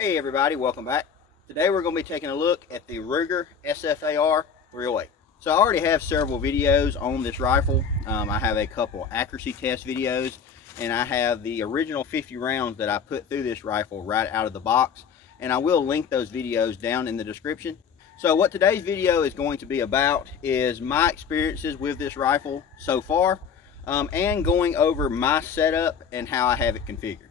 Hey everybody, welcome back. Today we're going to be taking a look at the Ruger SFAR 308. So I already have several videos on this rifle. I have a couple accuracy test videos, and I have the original 50 rounds that I put through this rifle right out of the box, and I will link those videos down in the description. So what today's video is going to be about is my experiences with this rifle so far, and going over my setup and how I have it configured.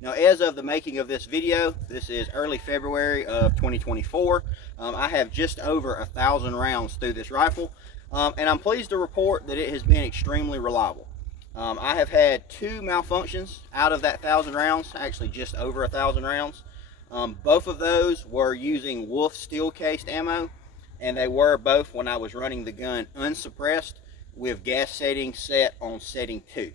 Now, as of the making of this video, this is early February of 2024. I have just over 1,000 rounds through this rifle, and I'm pleased to report that it has been extremely reliable. I have had 2 malfunctions out of that 1,000 rounds, actually just over 1,000 rounds. Both of those were using Wolf steel cased ammo, and they were both when I was running the gun unsuppressed with gas setting set on setting 2.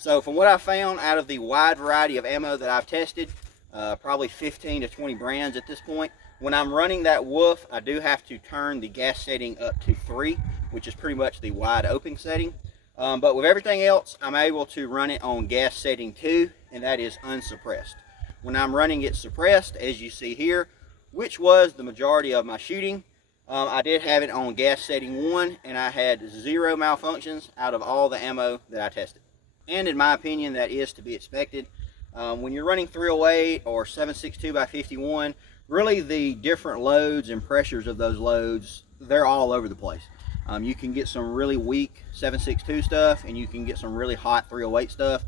So from what I found out of the wide variety of ammo that I've tested, probably 15 to 20 brands at this point, when I'm running that Wolf, I do have to turn the gas setting up to 3, which is pretty much the wide open setting. But with everything else, I'm able to run it on gas setting 2, and that is unsuppressed. When I'm running it suppressed, as you see here, which was the majority of my shooting, I did have it on gas setting 1, and I had 0 malfunctions out of all the ammo that I tested. And in my opinion, that is to be expected. When you're running 308 or 7.62 by 51, really the different loads and pressures of those loads, they're all over the place. You can get some really weak 7.62 stuff, and you can get some really hot 308 stuff.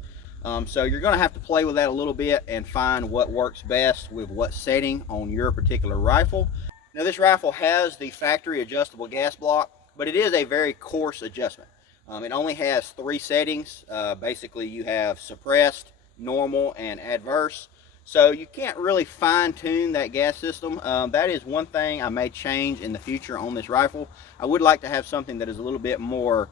So you're going to have to play with that a little bit and find what works best with what setting on your particular rifle. Now, this rifle has the factory adjustable gas block, but it is a very coarse adjustment. It only has 3 settings. Basically, you have suppressed, normal, and adverse. So you can't really fine-tune that gas system. That is one thing I may change in the future on this rifle. I would like to have something that is a little bit more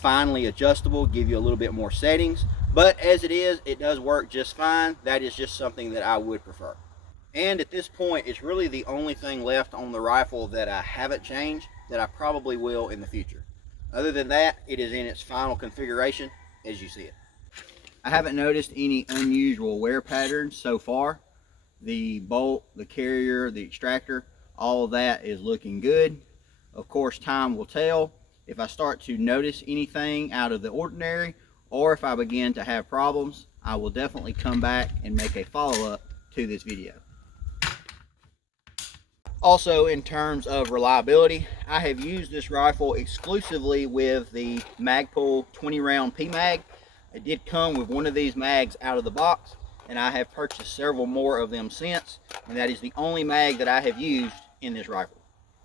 finely adjustable, give you a little bit more settings. But as it is, it does work just fine. That is just something that I would prefer. And at this point, it's really the only thing left on the rifle that I haven't changed, that I probably will in the future. Other than that, it is in its final configuration as you see it. I haven't noticed any unusual wear patterns so far. The bolt, the carrier, the extractor, all of that is looking good. Of course, time will tell. If I start to notice anything out of the ordinary, or if I begin to have problems, I will definitely come back and make a follow-up to this video. Also, in terms of reliability, I have used this rifle exclusively with the Magpul 20 round PMag. It did come with one of these mags out of the box, and I have purchased several more of them since, and that is the only mag that I have used in this rifle.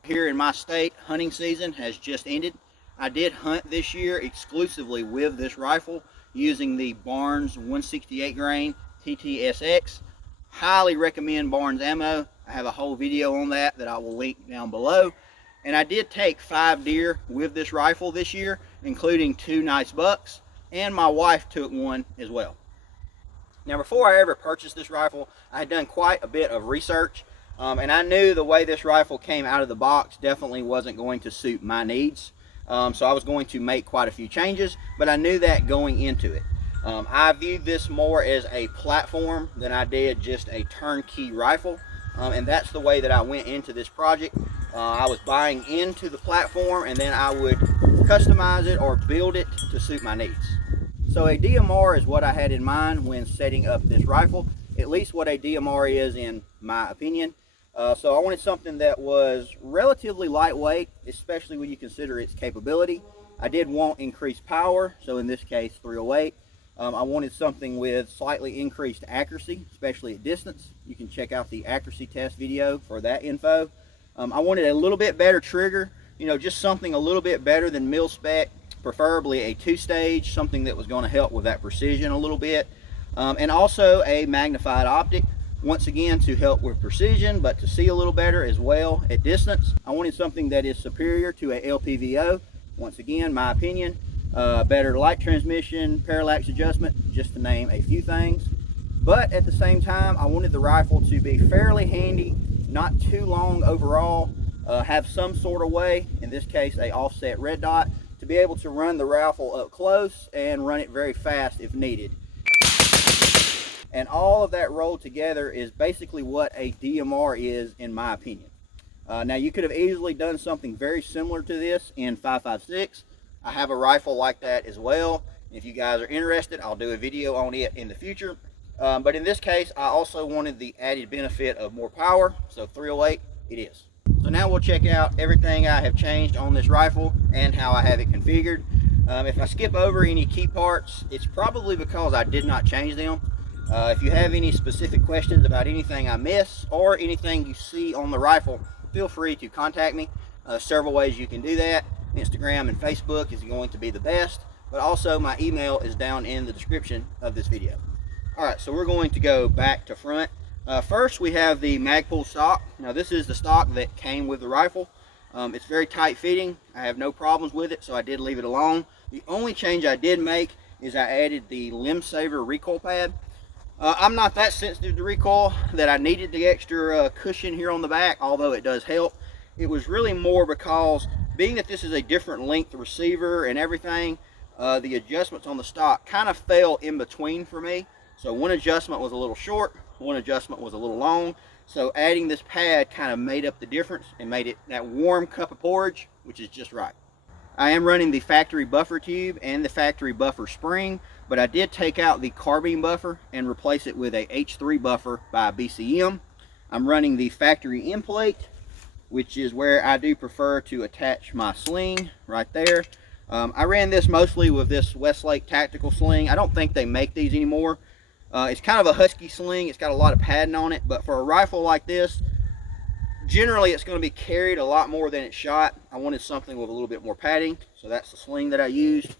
Here in my state, hunting season has just ended. I did hunt this year exclusively with this rifle using the Barnes 168 grain TTSX. Highly recommend Barnes ammo. I have a whole video on that I will link down below. And I did take 5 deer with this rifle this year, including 2 nice bucks, and my wife took one as well. Now, before I ever purchased this rifle, I had done quite a bit of research, and I knew the way this rifle came out of the box definitely wasn't going to suit my needs. So I was going to make quite a few changes, but I knew that going into it. I viewed this more as a platform than I did just a turnkey rifle, and that's the way that I went into this project. I was buying into the platform, and then I would customize it or build it to suit my needs. So a DMR is what I had in mind when setting up this rifle, at least what a DMR is in my opinion. So I wanted something that was relatively lightweight, especially when you consider its capability. I did want increased power, so in this case 308. I wanted something with slightly increased accuracy, especially at distance. You can check out the accuracy test video for that info. I wanted a little bit better trigger, just something a little bit better than mil spec, preferably a 2-stage, something that was going to help with that precision a little bit. And also a magnified optic, once again to help with precision, but to see a little better as well at distance. I wanted something that is superior to a LPVO, once again, my opinion. Better light transmission, parallax adjustment, just to name a few things. But at the same time, I wanted the rifle to be fairly handy, not too long overall, have some sort of way, in this case a offset red dot, to be able to run the rifle up close and run it very fast if needed. And all of that rolled together is basically what a DMR is, in my opinion. Now, you could have easily done something very similar to this in 5.56. I have a rifle like that as well. If you guys are interested, I'll do a video on it in the future. But in this case, I also wanted the added benefit of more power, so 308 it is. So now we'll check out everything I have changed on this rifle and how I have it configured. If I skip over any key parts, it's probably because I did not change them. If you have any specific questions about anything I miss or anything you see on the rifle, feel free to contact me. Several ways you can do that. Instagram and Facebook is going to be the best, but also my email is down in the description of this video. Alright, so we're going to go back to front. First, we have the Magpul stock. Now, this is the stock that came with the rifle. It's very tight fitting. I have no problems with it, so I did leave it alone. The only change I did make is I added the Limb Saver recoil pad. I'm not that sensitive to recoil that I needed the extra cushion here on the back, although it does help. It was really more because, being that this is a different length receiver and everything, the adjustments on the stock kind of fell in between for me. So one adjustment was a little short, one adjustment was a little long. So adding this pad kind of made up the difference and made it that warm cup of porridge, which is just right. I am running the factory buffer tube and the factory buffer spring, but I did take out the carbine buffer and replace it with a H3 buffer by BCM. I'm running the factory end plate, which is where I do prefer to attach my sling right there. I ran this mostly with this Westlake tactical sling. I don't think they make these anymore. It's kind of a husky sling. It's got a lot of padding on it, but for a rifle like this, generally it's going to be carried a lot more than it's shot. I wanted something with a little bit more padding, so that's the sling that I used.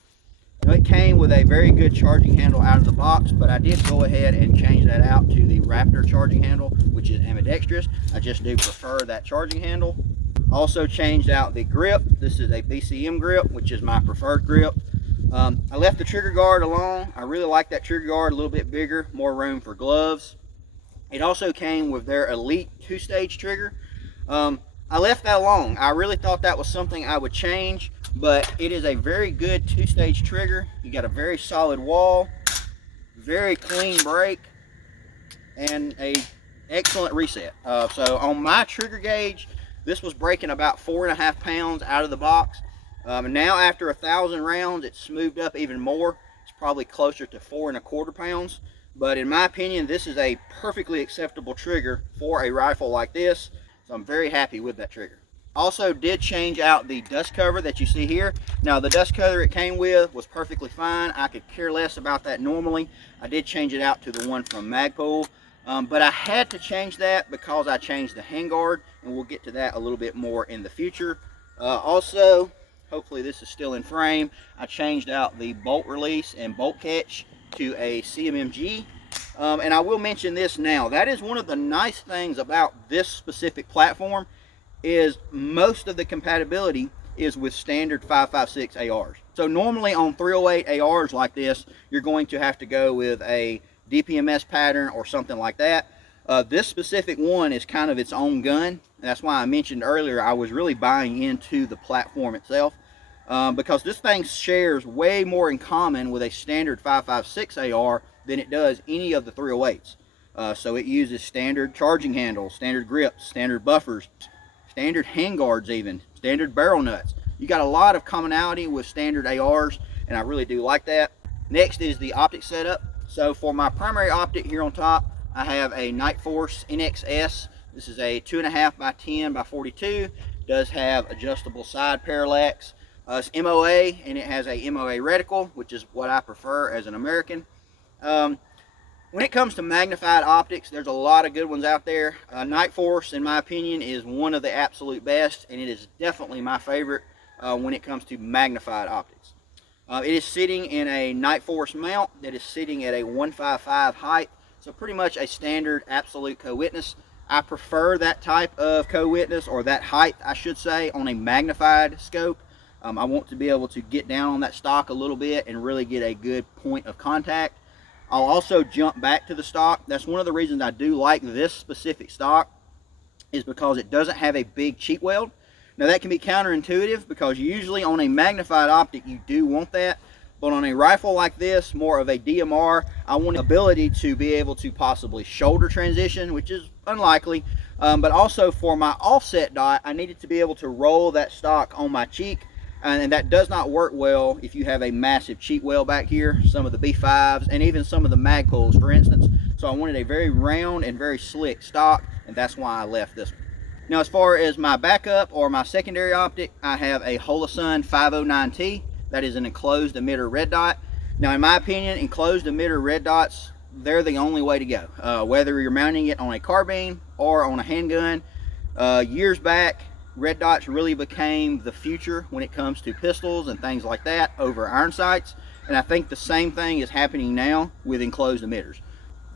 Now, it came with a very good charging handle out of the box, but I did go ahead and change that out to the Raptor charging handle, which is ambidextrous. I just do prefer that charging handle. Also changed out the grip. This is a BCM grip, which is my preferred grip. I left the trigger guard alone. I really like that trigger guard, a little bit bigger, more room for gloves. It also came with their Elite 2-stage trigger. I left that alone. I really thought that was something I would change, but it is a very good 2-stage trigger. You got a very solid wall, very clean brake, and a excellent reset. So on my trigger gauge, this was breaking about 4.5 pounds out of the box. And now after 1,000 rounds, it's smoothed up even more. It's probably closer to 4.25 pounds. But in my opinion, this is a perfectly acceptable trigger for a rifle like this. So I'm very happy with that trigger. Also did change out the dust cover that you see here. Now, the dust cover it came with was perfectly fine. I could care less about that normally. I did change it out to the one from Magpul. But I had to change that because I changed the handguard, and we'll get to that a little bit more in the future. Also, hopefully this is still in frame, I changed out the bolt release and bolt catch to a CMMG. And I will mention this now. That is one of the nice things about this specific platform, is most of the compatibility is with standard 5.56 ARs. So normally on 308 ARs like this, you're going to have to go with a DPMS pattern or something like that. This specific one is kind of its own gun. And that's why I mentioned earlier I was really buying into the platform itself, because this thing shares way more in common with a standard 5.56 AR than it does any of the 308s. So it uses standard charging handles, standard grips, standard buffers, standard handguards even, standard barrel nuts. You got a lot of commonality with standard ARs, and I really do like that. Next is the optic setup. So for my primary optic here on top, I have a Night Force NXS. This is a 2.5 by 10 by 42. Does have adjustable side parallax. It's MOA, and it has a MOA reticle, which is what I prefer as an American. When it comes to magnified optics, there's a lot of good ones out there. Night Force, in my opinion, is one of the absolute best, and it is definitely my favorite when it comes to magnified optics. It is sitting in a Night Force mount that is sitting at a 155 height, so pretty much a standard absolute co-witness. I prefer that type of co-witness, or that height I should say, on a magnified scope. I want to be able to get down on that stock a little bit and really get a good point of contact. I'll also jump back to the stock. That's one of the reasons I do like this specific stock, is because it doesn't have a big cheek weld. Now that can be counterintuitive, because usually on a magnified optic you do want that, But on a rifle like this, more of a DMR, I want the ability to be able to possibly shoulder transition, which is unlikely. But also for my offset dot, I needed to be able to roll that stock on my cheek. And that does not work well if you have a massive cheek well back here, some of the B5s, and even some of the Magpuls, for instance. So I wanted a very round and very slick stock, and that's why I left this one. Now, as far as my backup or my secondary optic, I have a Holosun 509T. That is an enclosed emitter red dot. Now, in my opinion, enclosed emitter red dots, they're the only way to go. Whether you're mounting it on a carbine or on a handgun, years back, red dots really became the future when it comes to pistols and things like that over iron sights. And I think the same thing is happening now with enclosed emitters.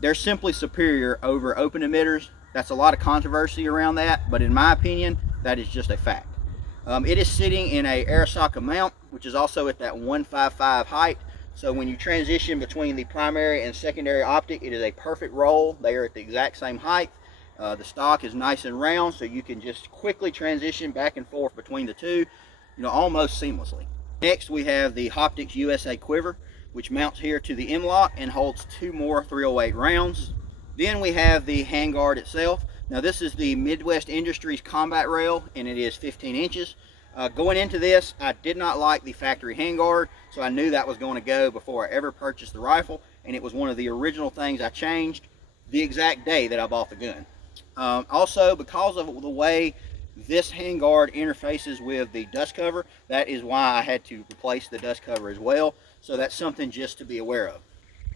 They're simply superior over open emitters. That's a lot of controversy around that, but in my opinion, that is just a fact. It is sitting in a Arisaka mount, which is also at that 155 height. So when you transition between the primary and secondary optic, it is a perfect roll. They are at the exact same height. The stock is nice and round, so you can just quickly transition back and forth between the two, almost seamlessly. Next, we have the Hoptics USA quiver, which mounts here to the M-lock and holds 2 more 308 rounds. Then we have the handguard itself. Now, this is the Midwest Industries combat rail, and it is 15 inches. Going into this, I did not like the factory handguard, so I knew that was going to go before I ever purchased the rifle, and it was one of the original things I changed the exact day that I bought the gun. Also, because of the way this handguard interfaces with the dust cover, that is why I had to replace the dust cover as well. So that's something just to be aware of.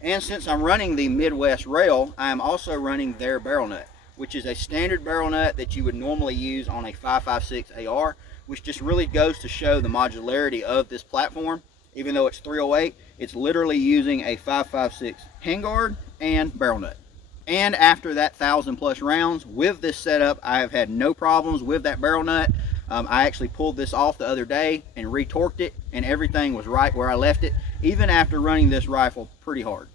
And since I'm running the Midwest rail, I am also running their barrel nut, which is a standard barrel nut that you would normally use on a 5.56 AR, which just really goes to show the modularity of this platform. Even though it's 308, it's literally using a 5.56 handguard and barrel nut. And after that 1,000+ rounds with this setup, I have had no problems with that barrel nut. I actually pulled this off the other day and retorqued it, and everything was right where I left it, even after running this rifle pretty hard.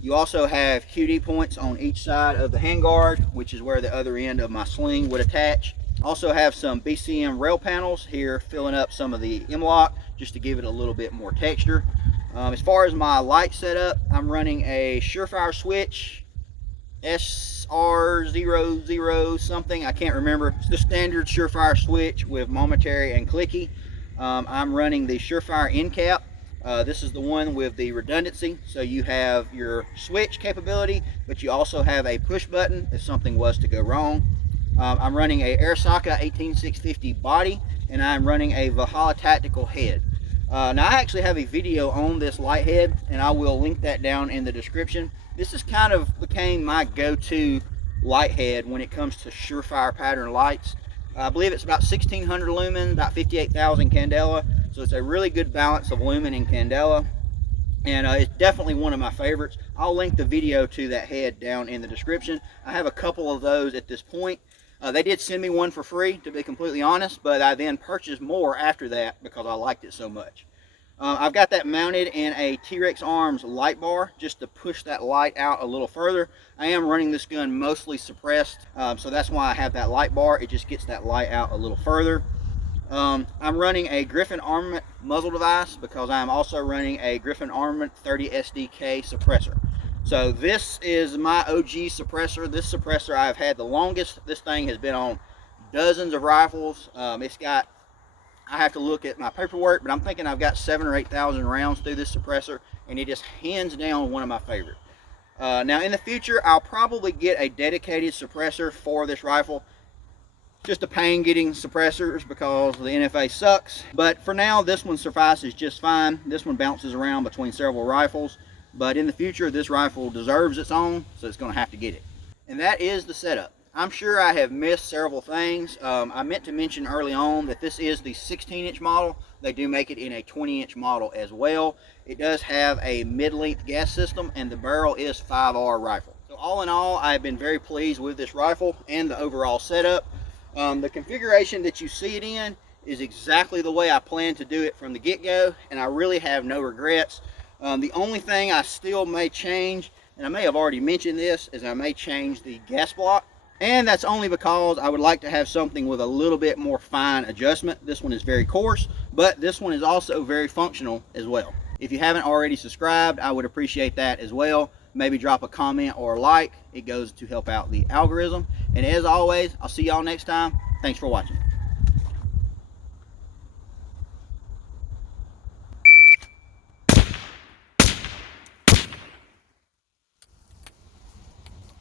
You also have QD points on each side of the handguard, which is where the other end of my sling would attach. Also have some BCM rail panels here filling up some of the M-lock just to give it a little bit more texture. As far as my light setup, I'm running a SFAR switch, SR00 something, I can't remember. It's the standard SFAR switch with momentary and clicky. I'm running the SFAR end cap. This is the one with the redundancy, so you have your switch capability, but you also have a push button if something was to go wrong. I'm running a Arisaka 18650 body, and I'm running a Valhalla Tactical head. Now, I actually have a video on this light head, and I will link that down in the description. This is kind of became my go-to light head when it comes to surefire pattern lights. I believe it's about 1600 lumen, about 58,000 candela. So it's a really good balance of lumen and candela, and it's definitely one of my favorites. I'll link the video to that head down in the description. I have a couple of those at this point. They did send me one for free, to be completely honest, but I then purchased more after that because I liked it so much. I've got that mounted in a T-Rex Arms light bar just to push that light out a little further. I am running this gun mostly suppressed, so that's why I have that light bar. It just gets that light out a little further. I'm running a Griffin Armament muzzle device because I'm also running a Griffin Armament 30 SDK suppressor. So this is my OG suppressor. This suppressor I've had the longest. This thing has been on dozens of rifles. It's got, I have to look at my paperwork, but I'm thinking I've got 7,000 or 8,000 rounds through this suppressor, and it is hands down one of my favorites. Now in the future, I'll probably get a dedicated suppressor for this rifle. Just a pain getting suppressors because the NFA sucks. But for now, this one suffices just fine. This one bounces around between several rifles. But in the future, this rifle deserves its own, so it's going to have to get it. And that is the setup. I'm sure I have missed several things. I meant to mention early on that this is the 16-inch model. They do make it in a 20-inch model as well. It does have a mid-length gas system, and the barrel is 5R rifle. So all in all, I've been very pleased with this rifle and the overall setup. The configuration that you see it in is exactly the way I planned to do it from the get-go, and I really have no regrets. The only thing I still may change, and I may have already mentioned this, is I may change the gas block. And that's only because I would like to have something with a little bit more fine adjustment. This one is very coarse, but this one is also very functional as well. If you haven't already subscribed, I would appreciate that as well. Maybe drop a comment or a like. It goes to help out the algorithm. And as always, I'll see y'all next time. Thanks for watching.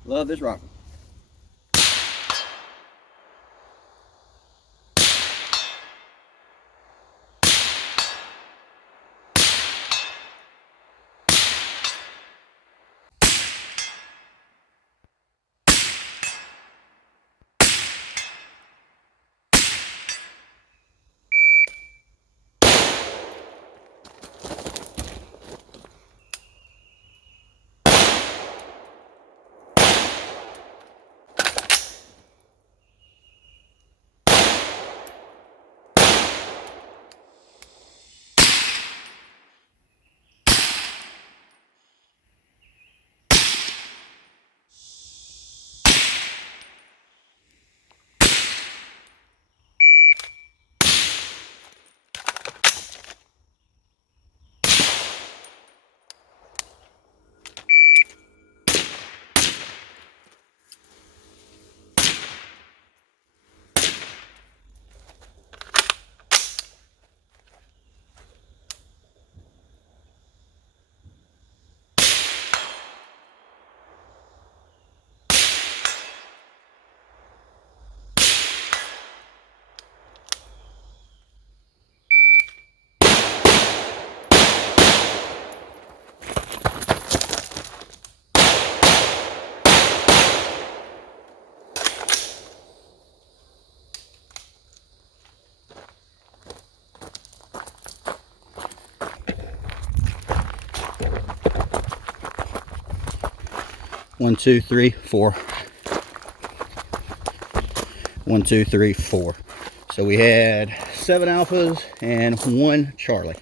Love this rifle. One, two, three, four. 1, 2, 3, 4. So we had 7 alphas and 1 Charlie.